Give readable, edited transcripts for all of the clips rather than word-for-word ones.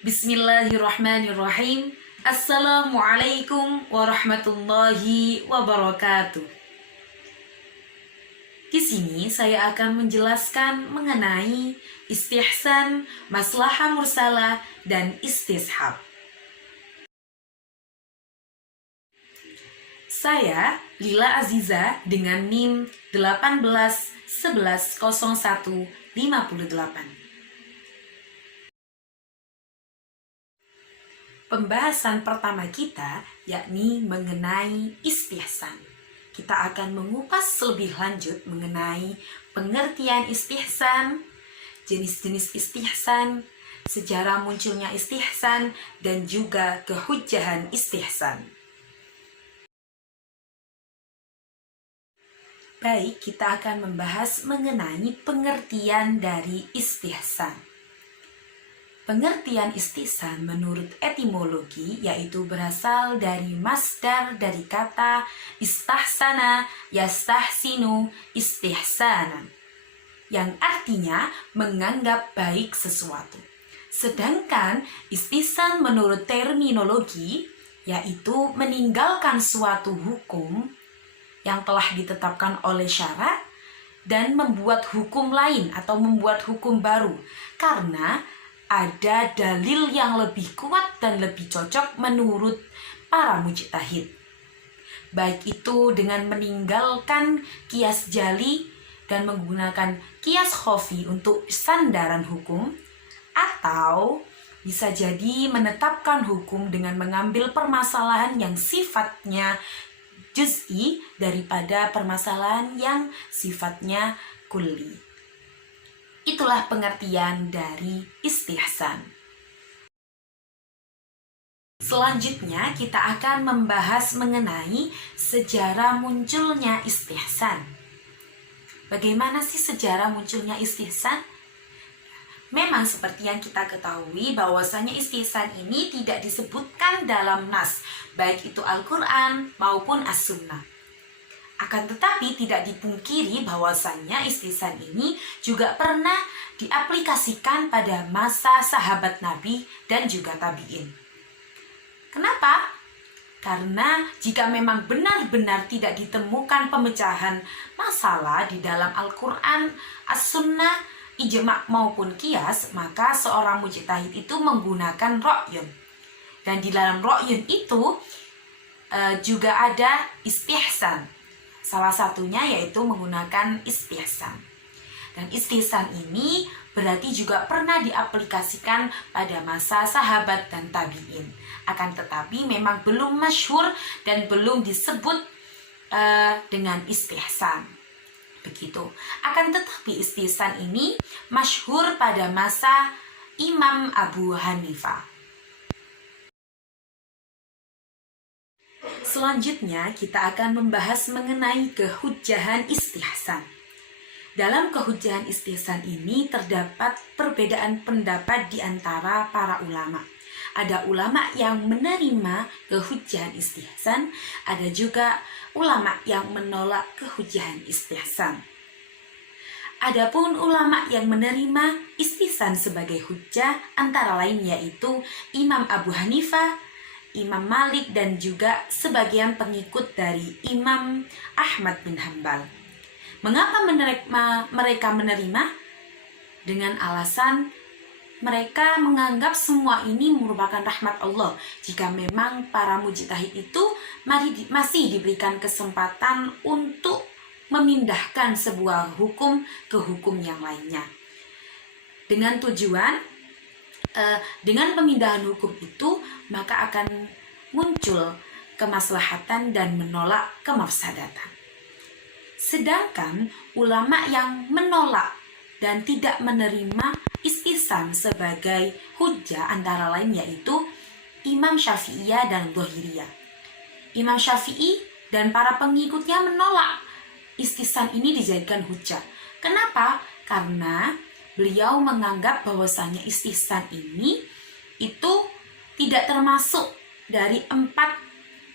Bismillahirrahmanirrahim. Assalamualaikum warahmatullahi wabarakatuh. Di sini saya akan menjelaskan mengenai istihsan, maslahah mursalah, dan istishab. Saya Lila Aziza dengan NIM 18110158. Pembahasan pertama kita yakni mengenai istihsan. Kita akan mengupas lebih lanjut mengenai pengertian istihsan, jenis-jenis istihsan, sejarah munculnya istihsan, dan juga kehujjahan istihsan. Baik, kita akan membahas mengenai pengertian dari istihsan. Pengertian istihsan menurut etimologi yaitu berasal dari masdar dari kata istahsana yastahsinu istihsanan, yang artinya menganggap baik sesuatu. Sedangkan istihsan menurut terminologi yaitu meninggalkan suatu hukum yang telah ditetapkan oleh syara dan membuat hukum lain atau membuat hukum baru karena ada dalil yang lebih kuat dan lebih cocok menurut para mujtahid. Baik itu dengan meninggalkan kias jali dan menggunakan kias khofi untuk sandaran hukum, atau bisa jadi menetapkan hukum dengan mengambil permasalahan yang sifatnya juz'i daripada permasalahan yang sifatnya kulli. Itulah pengertian dari istihsan. Selanjutnya kita akan membahas mengenai sejarah munculnya istihsan. Bagaimana sih sejarah munculnya istihsan? Memang seperti yang kita ketahui bahwasanya istihsan ini tidak disebutkan dalam nas, baik itu Al-Quran maupun As-Sunnah. Akan tetapi tidak dipungkiri bahwasannya istihsan ini juga pernah diaplikasikan pada masa sahabat Nabi dan juga tabi'in. Kenapa? Karena jika memang benar-benar tidak ditemukan pemecahan masalah di dalam Al-Quran, As-Sunnah, ijma' maupun qiyas, maka seorang mujtahid itu menggunakan ra'yun. Dan di dalam ra'yun itu juga ada istihsan. Salah satunya yaitu menggunakan istihsan. Dan istihsan ini berarti juga pernah diaplikasikan pada masa sahabat dan tabi'in. Akan tetapi memang belum masyhur dan belum disebut dengan istihsan. Begitu. Akan tetapi istihsan ini masyhur pada masa Imam Abu Hanifah. Selanjutnya kita akan membahas mengenai kehujjahan istihsan. Dalam kehujjahan istihsan ini terdapat perbedaan pendapat di antara para ulama. Ada ulama yang menerima kehujjahan istihsan, ada juga ulama yang menolak kehujjahan istihsan. Adapun ulama yang menerima istihsan sebagai hujjah antara lain yaitu Imam Abu Hanifah, Imam Malik, dan juga sebagian pengikut dari Imam Ahmad bin Hanbal. Mengapa mereka menerima? Dengan alasan mereka menganggap semua ini merupakan rahmat Allah. Jika memang para mujtahid itu masih diberikan kesempatan untuk memindahkan sebuah hukum ke hukum yang lainnya. Dengan tujuan dengan pemindahan hukum itu maka akan muncul kemaslahatan dan menolak kemafsadatan. Sedangkan ulama yang menolak dan tidak menerima istihsan sebagai hujjah antara lain yaitu Imam Syafi'iyah dan Dhahiriyah. Imam Syafi'i dan para pengikutnya menolak istihsan ini dijadikan hujjah. Kenapa? Karena beliau menganggap bahwasanya istihsan ini itu tidak termasuk dari 4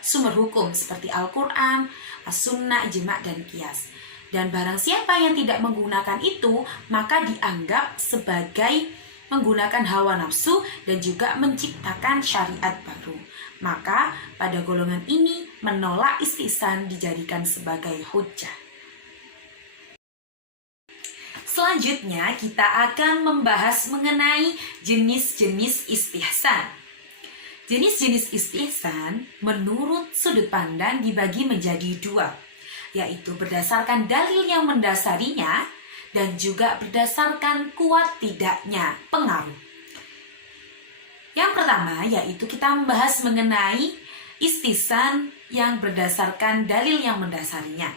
sumber hukum seperti Al-Quran, As-Sunnah, Ijma' dan Qiyas. Dan barang siapa yang tidak menggunakan itu, maka dianggap sebagai menggunakan hawa nafsu dan juga menciptakan syariat baru. Maka pada golongan ini menolak istihsan dijadikan sebagai hujjah. Selanjutnya kita akan membahas mengenai jenis-jenis istihsan. Jenis-jenis istihsan menurut sudut pandang dibagi menjadi dua, yaitu berdasarkan dalil yang mendasarinya dan juga berdasarkan kuat tidaknya pengaruh. Yang pertama yaitu kita membahas mengenai istihsan yang berdasarkan dalil yang mendasarinya.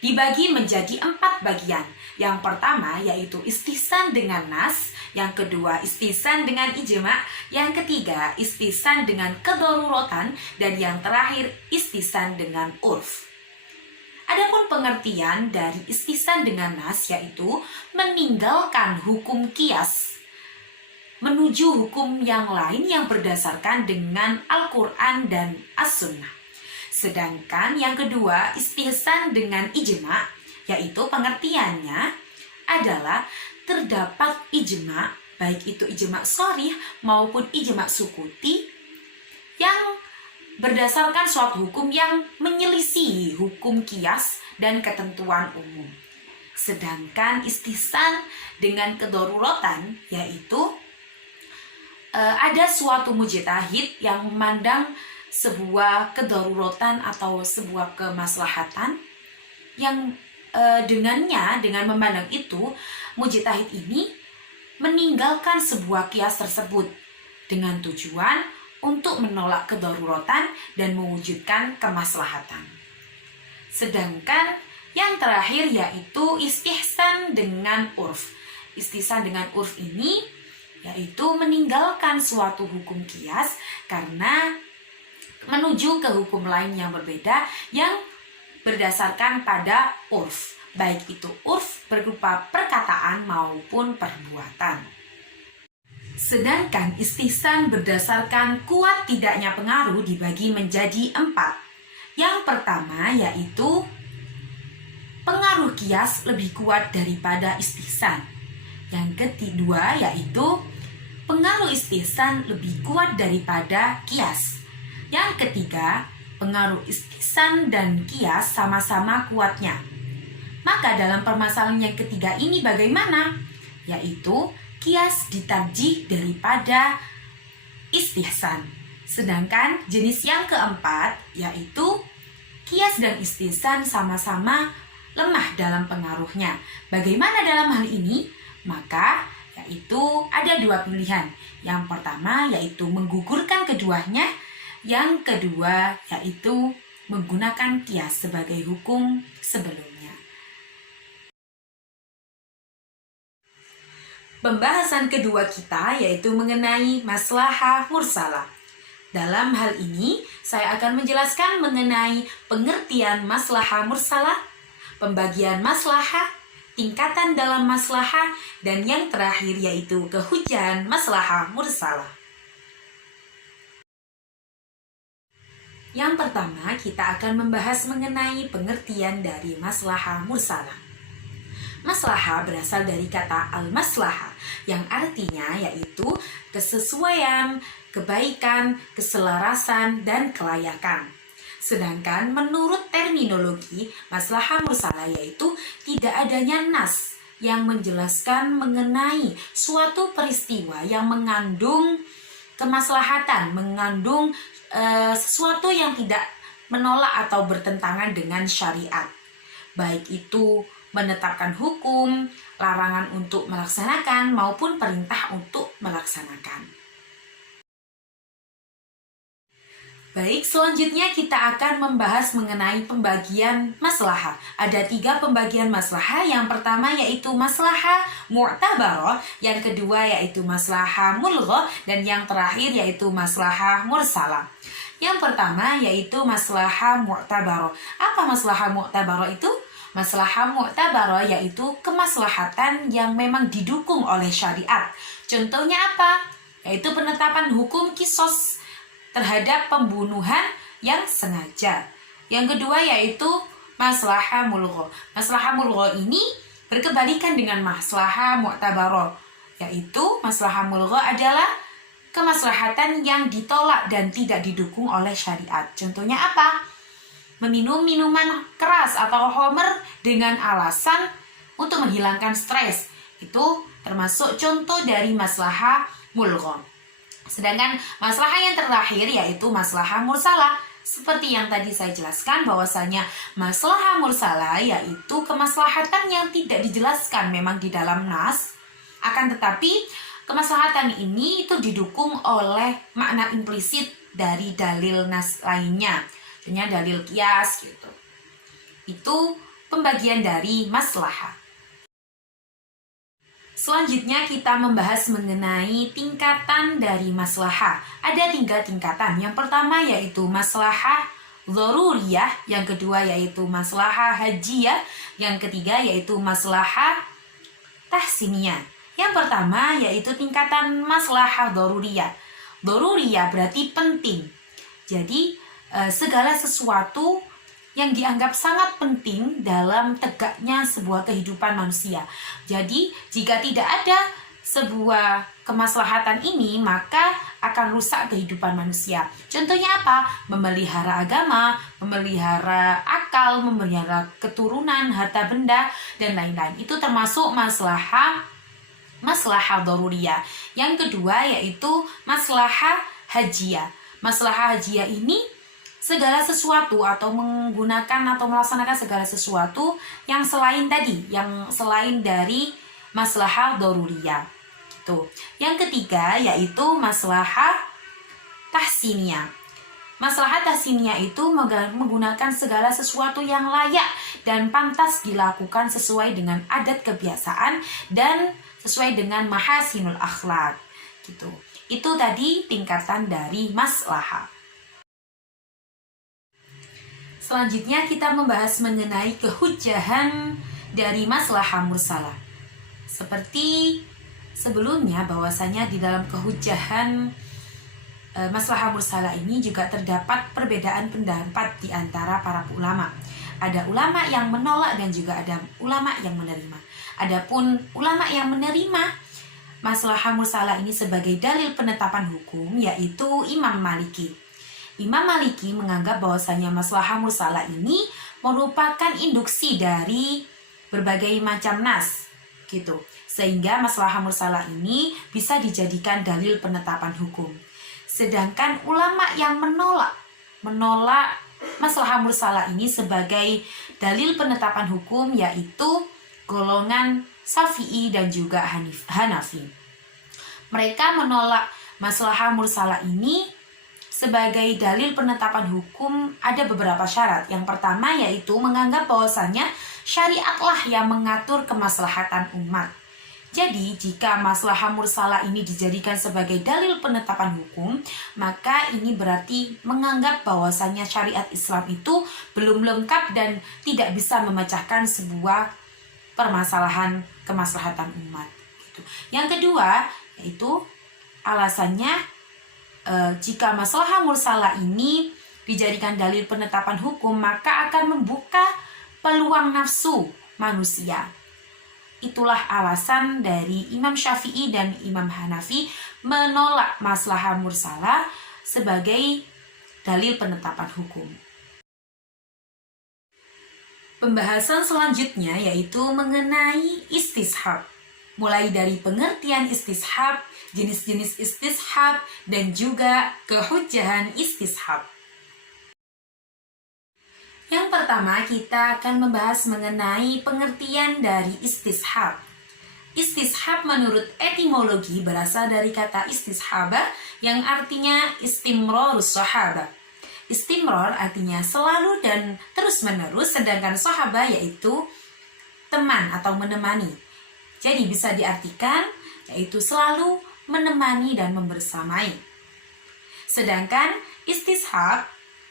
Dibagi menjadi 4 bagian. Yang pertama yaitu istihsan dengan nas, yang kedua istihsan dengan ijma', yang ketiga istihsan dengan kedaruratan, dan yang terakhir istihsan dengan urf. Adapun pengertian dari istihsan dengan nas yaitu meninggalkan hukum qiyas menuju hukum yang lain yang berdasarkan dengan Al-Quran dan As-Sunnah. Sedangkan yang kedua, istihsan dengan ijma', yaitu pengertiannya adalah terdapat ijma', baik itu ijma' sharih maupun ijma' sukuti, yang berdasarkan suatu hukum yang menyelisihi hukum qiyas dan ketentuan umum. Sedangkan istihsan dengan kedaruratan yaitu ada suatu mujtahid yang memandang sebuah kedaruratan atau sebuah kemaslahatan yang dengan memandang itu mujtahid ini meninggalkan sebuah qiyas tersebut dengan tujuan untuk menolak kedaruratan dan mewujudkan kemaslahatan. Sedangkan yang terakhir yaitu istihsan dengan urf. Istihsan dengan urf ini yaitu meninggalkan suatu hukum qiyas karena menuju ke hukum lain yang berbeda yang berdasarkan pada urf, baik itu urf berupa perkataan maupun perbuatan. Sedangkan istihsan berdasarkan kuat tidaknya pengaruh dibagi menjadi 4. Yang pertama yaitu pengaruh qiyas lebih kuat daripada istihsan. Yang kedua yaitu pengaruh istihsan lebih kuat daripada qiyas. Yang ketiga, pengaruh istihsan dan qiyas sama-sama kuatnya. Maka dalam permasalahan yang ketiga ini bagaimana? Yaitu qiyas ditarjih daripada istihsan. Sedangkan jenis yang keempat yaitu qiyas dan istihsan sama-sama lemah dalam pengaruhnya. Bagaimana dalam hal ini? Maka yaitu ada 2 pilihan. Yang pertama yaitu menggugurkan keduanya, yang kedua yaitu menggunakan qiyas sebagai hukum sebelumnya. Pembahasan kedua kita yaitu mengenai maslahah mursalah. Dalam hal ini saya akan menjelaskan mengenai pengertian maslahah mursalah, pembagian maslahah, tingkatan dalam maslahah, dan yang terakhir yaitu kehujjahan maslahah mursalah. Yang pertama kita akan membahas mengenai pengertian dari maslahah mursalah. Maslahah berasal dari kata al-maslahah yang artinya yaitu kesesuaian, kebaikan, keselarasan, dan kelayakan. Sedangkan menurut terminologi maslahah mursalah yaitu tidak adanya nas yang menjelaskan mengenai suatu peristiwa yang mengandung kemaslahatan, mengandung sesuatu yang tidak menolak atau bertentangan dengan syariat. Baik itu menetapkan hukum, larangan untuk melaksanakan maupun perintah untuk melaksanakan. Baik, selanjutnya kita akan membahas mengenai pembagian maslahah. Ada 3 pembagian maslahah. Yang pertama yaitu maslahah mu'tabarah, yang kedua yaitu maslahah mulghah, dan yang terakhir yaitu maslahah mursalah. Yang pertama yaitu maslahah mu'tabarah. Apa maslahah mu'tabarah itu? Maslahah mu'tabarah yaitu kemaslahatan yang memang didukung oleh syariat. Contohnya apa? Yaitu penetapan hukum qisas terhadap pembunuhan yang sengaja. Yang kedua yaitu maslahah mulgha. Maslahah mulgha ini berkebalikan dengan maslahah mu'tabarah, yaitu maslahah mulgha adalah kemaslahatan yang ditolak dan tidak didukung oleh syariat. Contohnya apa? Meminum minuman keras atau khamr dengan alasan untuk menghilangkan stres. Itu termasuk contoh dari maslahah mulgha. Sedangkan maslahah yang terakhir yaitu maslahah mursalah. Seperti yang tadi saya jelaskan bahwasanya maslahah mursalah yaitu kemaslahatan yang tidak dijelaskan memang di dalam nas, akan tetapi kemaslahatan ini itu didukung oleh makna implisit dari dalil nas lainnya. Contohnya dalil qiyas gitu. Itu pembagian dari maslahah. Selanjutnya kita membahas mengenai tingkatan dari maslahah. Ada 3 tingkatan. Yang pertama yaitu maslahah dzaruriyah, yang kedua yaitu maslahah hajiyah, yang ketiga yaitu maslahah tahsiniyah. Yang pertama yaitu tingkatan maslahah dzaruriyah. Dzaruriyah berarti penting. Jadi segala sesuatu yang dianggap sangat penting dalam tegaknya sebuah kehidupan manusia. Jadi, jika tidak ada sebuah kemaslahatan ini, maka akan rusak kehidupan manusia. Contohnya apa? Memelihara agama, memelihara akal, memelihara keturunan, harta benda, dan lain-lain. Itu termasuk maslahah dzaruriyah. Yang kedua yaitu maslahah hajiyah. Maslahah hajiyah ini segala sesuatu atau menggunakan atau melaksanakan segala sesuatu yang selain tadi, yang selain dari maslahah dzaruriyah. Gitu. Yang ketiga yaitu maslahah tahsiniyah. Maslahah tahsiniyah itu menggunakan segala sesuatu yang layak dan pantas dilakukan sesuai dengan adat kebiasaan dan sesuai dengan mahasinul akhlak. Gitu. Itu tadi tingkatan dari maslahah. Selanjutnya kita membahas mengenai kehujjahan dari maslahah mursalah. Seperti sebelumnya bahwasanya di dalam kehujjahan maslahah mursalah ini juga terdapat perbedaan pendapat di antara para ulama. Ada ulama yang menolak dan juga ada ulama yang menerima. Adapun ulama yang menerima maslahah mursalah ini sebagai dalil penetapan hukum yaitu Imam Maliki. Imam Maliki menganggap bahwasanya maslahah mursalah ini merupakan induksi dari berbagai macam nas, gitu. Sehingga maslahah mursalah ini bisa dijadikan dalil penetapan hukum. Sedangkan ulama yang menolak maslahah mursalah ini sebagai dalil penetapan hukum yaitu golongan Syafi'i dan juga Hanafi. Mereka menolak maslahah mursalah ini sebagai dalil penetapan hukum ada beberapa syarat. Yang pertama yaitu menganggap bahwasannya syariatlah yang mengatur kemaslahatan umat. Jadi jika maslahah mursalah ini dijadikan sebagai dalil penetapan hukum, maka ini berarti menganggap bahwasannya syariat Islam itu belum lengkap dan tidak bisa memecahkan sebuah permasalahan kemaslahatan umat. Gitu. Yang kedua yaitu alasannya jika maslahah mursalah ini dijadikan dalil penetapan hukum, maka akan membuka peluang nafsu manusia. Itulah alasan dari Imam Syafi'i dan Imam Hanafi menolak maslahah mursalah sebagai dalil penetapan hukum. Pembahasan selanjutnya yaitu mengenai istishab. Mulai dari pengertian istishab, jenis-jenis istishab, dan juga kehujjahan istishab. Yang pertama kita akan membahas mengenai pengertian dari istishab. Istishab menurut etimologi berasal dari kata istishabah yang artinya istimrarus sahabah. Istimrar artinya selalu dan terus-menerus, sedangkan sahabah yaitu teman atau menemani. Jadi bisa diartikan yaitu selalu menemani dan membersamai. Sedangkan istishab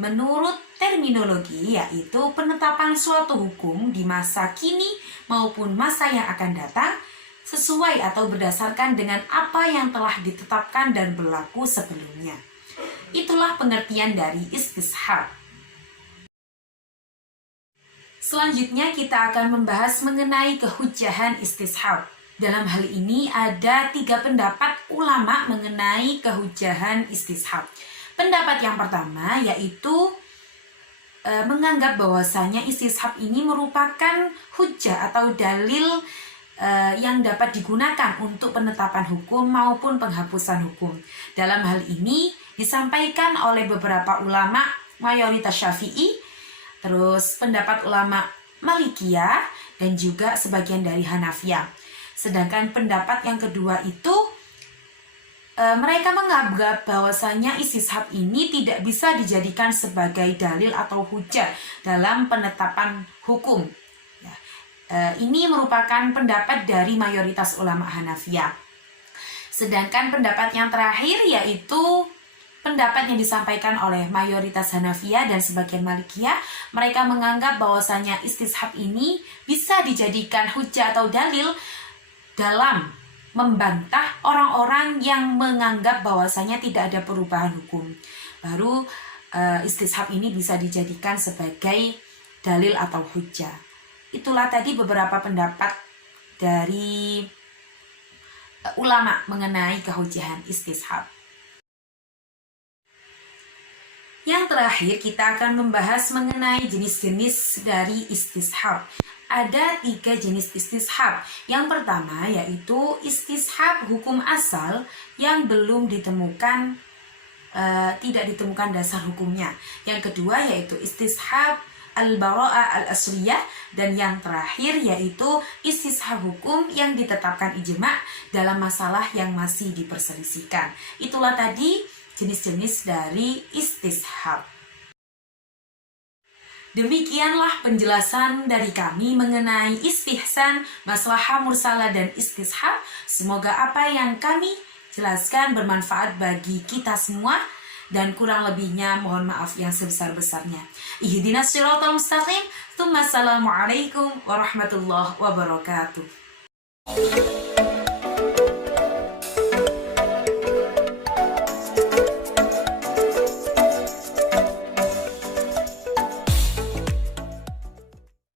menurut terminologi yaitu penetapan suatu hukum di masa kini maupun masa yang akan datang sesuai atau berdasarkan dengan apa yang telah ditetapkan dan berlaku sebelumnya. Itulah pengertian dari istishab. Selanjutnya kita akan membahas mengenai kehujjahan istishab. Dalam hal ini ada 3 pendapat ulama mengenai kehujjahan istishab. Pendapat yang pertama yaitu menganggap bahwasanya istishab ini merupakan hujjah atau dalil yang dapat digunakan untuk penetapan hukum maupun penghapusan hukum. Dalam hal ini disampaikan oleh beberapa ulama mayoritas Syafi'i, terus pendapat ulama Malikiyah, dan juga sebagian dari Hanafiyah. Sedangkan pendapat yang kedua itu mereka menganggap bahwasanya istishab ini tidak bisa dijadikan sebagai dalil atau hujjah dalam penetapan hukum. Ya, ini merupakan pendapat dari mayoritas ulama Hanafiyah. Sedangkan pendapat yang terakhir yaitu pendapat yang disampaikan oleh mayoritas Hanafiyah dan sebagian Malikiyah. Mereka menganggap bahwasanya istishab ini bisa dijadikan hujjah atau dalil dalam membantah orang-orang yang menganggap bahwasanya tidak ada perubahan hukum. Baru istishab ini bisa dijadikan sebagai dalil atau hujjah. Itulah tadi beberapa pendapat dari ulama mengenai kehujjahan istishab. Yang terakhir kita akan membahas mengenai jenis-jenis dari istishab. Ada 3 jenis istishab. Yang pertama yaitu istishab hukum asal yang belum ditemukan, tidak ditemukan dasar hukumnya. Yang kedua yaitu istishab al-bara'ah al-asliyah, dan yang terakhir yaitu istishab hukum yang ditetapkan ijma' dalam masalah yang masih diperselisihkan. Itulah tadi jenis-jenis dari istishab. Demikianlah penjelasan dari kami mengenai istihsan, maslahah mursalah, dan istishab. Semoga apa yang kami jelaskan bermanfaat bagi kita semua, dan kurang lebihnya mohon maaf yang sebesar-besarnya. Ihdinas shiratal mustaqim. Assalamualaikum warahmatullahi wabarakatuh.